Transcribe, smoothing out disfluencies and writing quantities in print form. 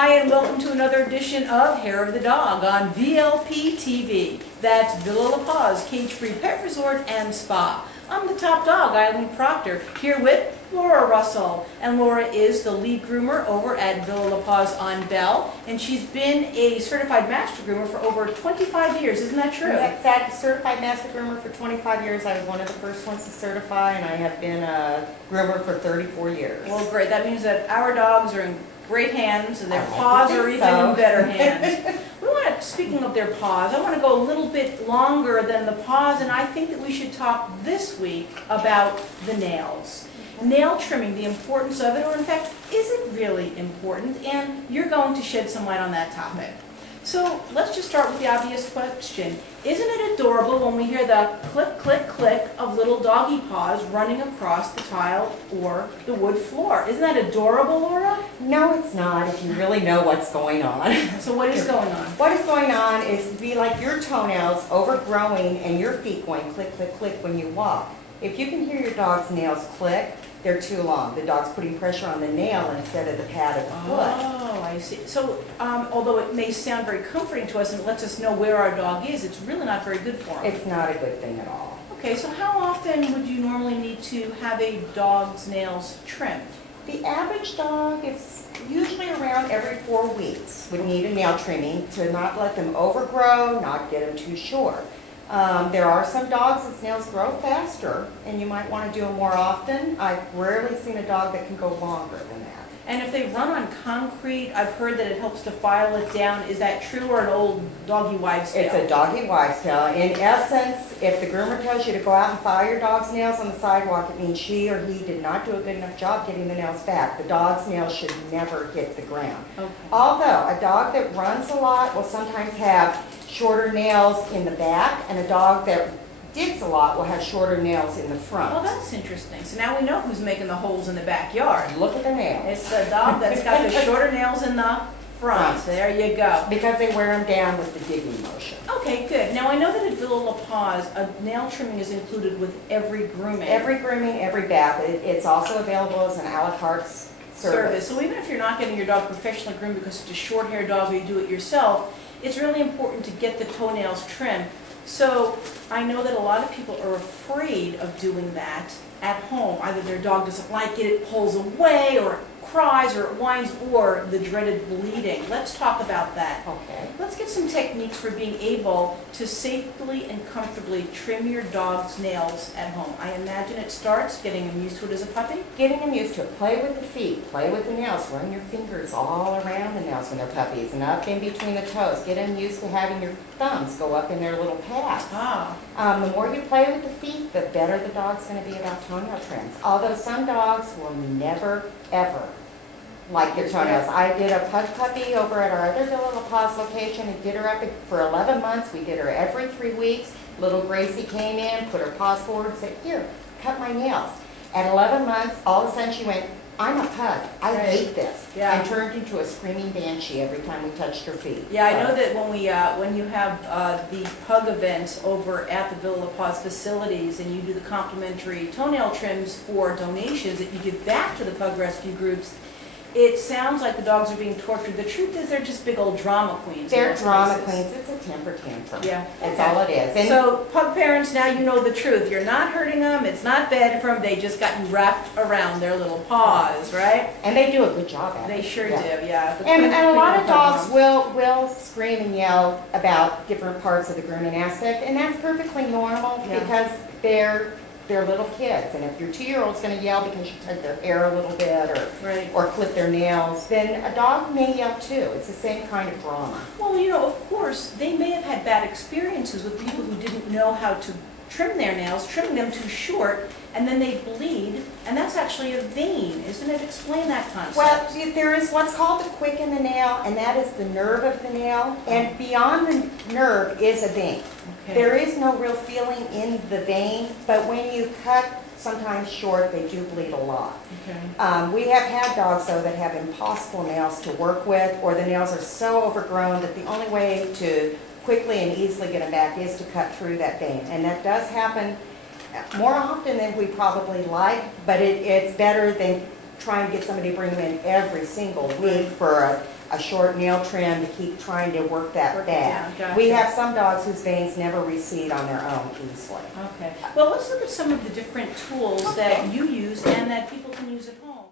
Hi, and welcome to another edition of Hair of the Dog on VLP TV. That's Villa Paws Cage-Free Pet Resort and Spa. I'm the top dog, Eileen Proctor, here with Laura Russell. And Laura is the lead groomer over at Villa Paws on Bell. And she's been a certified master groomer for over 25 years. Isn't that true? That's certified master groomer for 25 years. I was one of the first ones to certify, and I have been a groomer for 34 years. Well, great. That means that our dogs are in great hands, and their paws are even in better hands. Speaking of their paws, I want to go a little bit longer than the paws, and I think that we should talk this week about the nails. Nail trimming, the importance of it, or in fact, is it really important? And you're going to shed some light on that topic. So let's just start with the obvious question. Isn't it adorable when we hear the click, click, click of little doggy paws running across the tile or the wood floor? Isn't that adorable, Laura? No, it's not, if you really know what's going on. So what is going on? What is going on is to be like your toenails overgrowing and your feet going click, click, click when you walk. If you can hear your dog's nails click, they're too long. The dog's putting pressure on the nail instead of the pad of the foot. Oh, I see. So, although it may sound very comforting to us and it lets us know where our dog is, it's really not very good for him. It's not a good thing at all. Okay, so how often would you normally need to have a dog's nails trimmed? The average dog is usually around every 4 weeks would need a nail trimming to not let them overgrow, not get them too short. There are some dogs whose nails grow faster, and you might want to do them more often. I've rarely seen a dog that can go longer than that. And if they run on concrete, I've heard that it helps to file it down. Is that true, or an old doggy wives' tale? It's a doggy wives' tale. In essence, if the groomer tells you to go out and file your dog's nails on the sidewalk, it means she or he did not do a good enough job getting the nails back. The dog's nails should never hit the ground. Okay. Although a dog that runs a lot will sometimes have shorter nails in the back, and a dog that digs a lot will have shorter nails in the front. Oh, that's interesting. So now we know who's making the holes in the backyard. Look at the nails. It's the dog that's got the shorter nails in the front. There you go. Because they wear them down with the digging motion. Okay, good. Now I know that at Villa Paws, a nail trimming is included with every grooming. Every grooming, every bath. It's also available as an a la carte service. So even if you're not getting your dog professionally groomed because it's a short-haired dog or you do it yourself, it's really important to get the toenails trimmed. So I know that a lot of people are afraid of doing that at home. Either their dog doesn't like it, it pulls away, or it cries, or it whines, or the dreaded bleeding. Let's talk about that. Okay. Let's get some techniques for being able to safely and comfortably trim your dog's nails at home. I imagine it starts getting them used to it as a puppy. Getting them used to it. Play with the feet. Play with the nails. Run your fingers all around the nails when they're puppies and up in between the toes. Get them used to having your thumbs go up in their little pads. The more you play with the feet, the better the dog's going to be about toenail trims. Although some dogs will never, ever like their toenails. I did a pug puppy over at our other Villa Paws location and did her up for 11 months. We did her every 3 weeks. Little Gracie came in, put her paws forward, and said, "Here, cut my nails." At 11 months, all of a sudden she went, "I'm a pug. I hate this." Yeah. And turned into a screaming banshee every time we touched her feet. Yeah, I know that when you have the pug events over at the Villa Paws facilities and you do the complimentary toenail trims for donations that you give back to the pug rescue groups, it sounds like the dogs are being tortured. The truth is they're just big old drama queens. They're drama queens. It's a temper tantrum. Yeah. That's all it is. And so pug parents, now you know the truth. You're not hurting them. It's not bad for them. They just got you wrapped around their little paws, right? And they do a good job at it. They sure do, yeah. And a lot of dogs will scream and yell about different parts of the grooming aspect, and that's perfectly normal because they're little kids. And if your 2-year-old's going to yell because you cut their hair a little bit or clip their nails, then a dog may yell too. It's the same kind of drama. Well, you know, of course, they may have had bad experiences with people who didn't know how to trim their nails, trimming them too short, and then they bleed, and that's actually a vein, isn't it? Explain that concept. Well, there is what's called the quick in the nail, and that is the nerve of the nail, and beyond the nerve is a vein. Okay. There is no real feeling in the vein, but when you cut sometimes short, they do bleed a lot. Okay. We have had dogs, though, that have impossible nails to work with, or the nails are so overgrown that the only way to quickly and easily get them back is to cut through that vein. And that does happen more often than we probably like, but it's better than try and get somebody to bring them in every single week for a short nail trim to keep trying to work that Work it back. down, We gotcha. have some dogs whose veins never recede on their own easily. Okay, well, let's look at some of the different tools that Okay. you use and that people can use at home.